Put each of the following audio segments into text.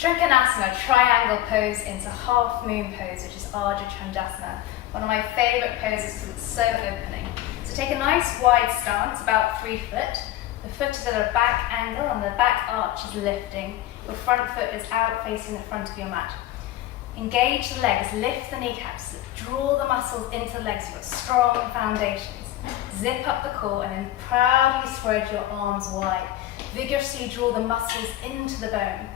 Trikonasana, triangle pose into half moon pose, which is Ardhra Chandrasana. One of my favourite poses because it's so opening. So take a nice wide stance, about 3 foot. The foot is at a back angle and the back arch is lifting. Your front foot is out facing the front of your mat. Engage the legs, lift the kneecaps, draw the muscles into the legs. You've got strong foundations. Zip up the core and then proudly spread your arms wide. Vigorously draw the muscles into the bone.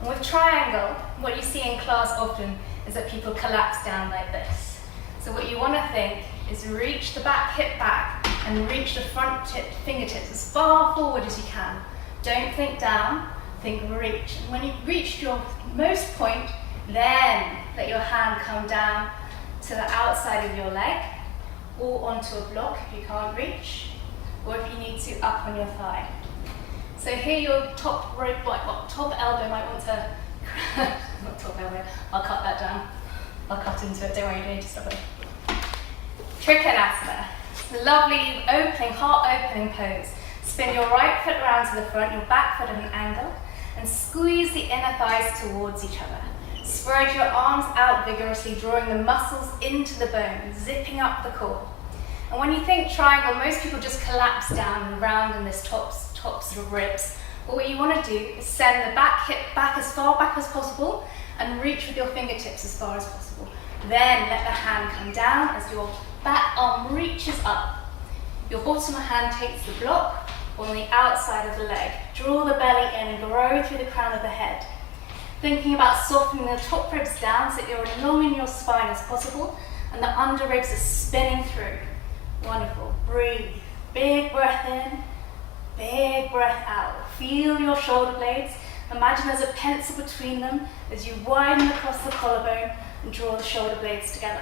And with triangle, what you see in class often is that people collapse down like this. So what you want to think is reach the back hip back and reach the front fingertips as far forward as you can. Don't think down, think reach. And when you've reached your most point, then let your hand come down to the outside of your leg or onto a block if you can't reach, or if you need to, up on your thigh. So here your top elbow might want to, not top elbow, I'll cut that down. I'll cut into it, don't worry, you don't need to stop it. Trikonasana, it's a lovely opening, heart opening pose. Spin your right foot around to the front, your back foot at an angle, and squeeze the inner thighs towards each other. Spread your arms out vigorously, drawing the muscles into the bone, zipping up the core. And when you think triangle, most people just collapse down and round in this top sort of ribs. But what you want to do is send the back hip back as far back as possible and reach with your fingertips as far as possible. Then let the hand come down as your back arm reaches up. Your bottom hand takes the block on the outside of the leg. Draw the belly in and grow through the crown of the head. Thinking about softening the top ribs down so that you're as long in your spine as possible and the under ribs are spinning through. Wonderful. Breathe. Big breath in, big breath out. Feel your shoulder blades. Imagine there's a pencil between them as you widen across the collarbone and draw the shoulder blades together.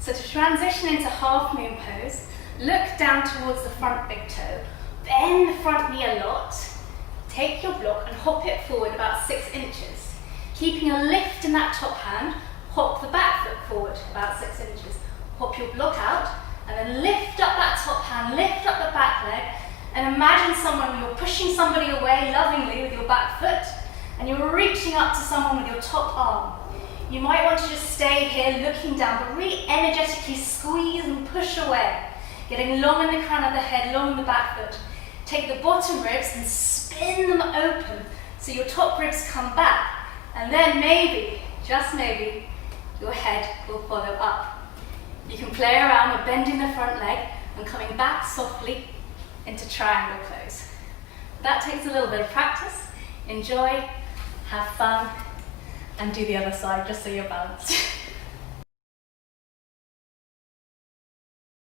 So to transition into half moon pose, look down towards the front big toe, bend the front knee a lot, take your block and hop it forward about 6 inches. Keeping a lift in that top hand, hop the back foot forward about 6 inches. Hop your block out and then lift up that top hand, lift up the back leg, and imagine you're pushing somebody away lovingly with your back foot and you're reaching up to someone with your top arm. You might want to just stay here looking down, but really energetically squeeze and push away, getting long in the crown of the head, long in the back foot. Take the bottom ribs and spin them open so your top ribs come back, and then maybe, just maybe, your head will follow up. You can play around with bending the front leg and coming back softly into triangle pose. That takes a little bit of practice. Enjoy, have fun, and do the other side just so you're balanced.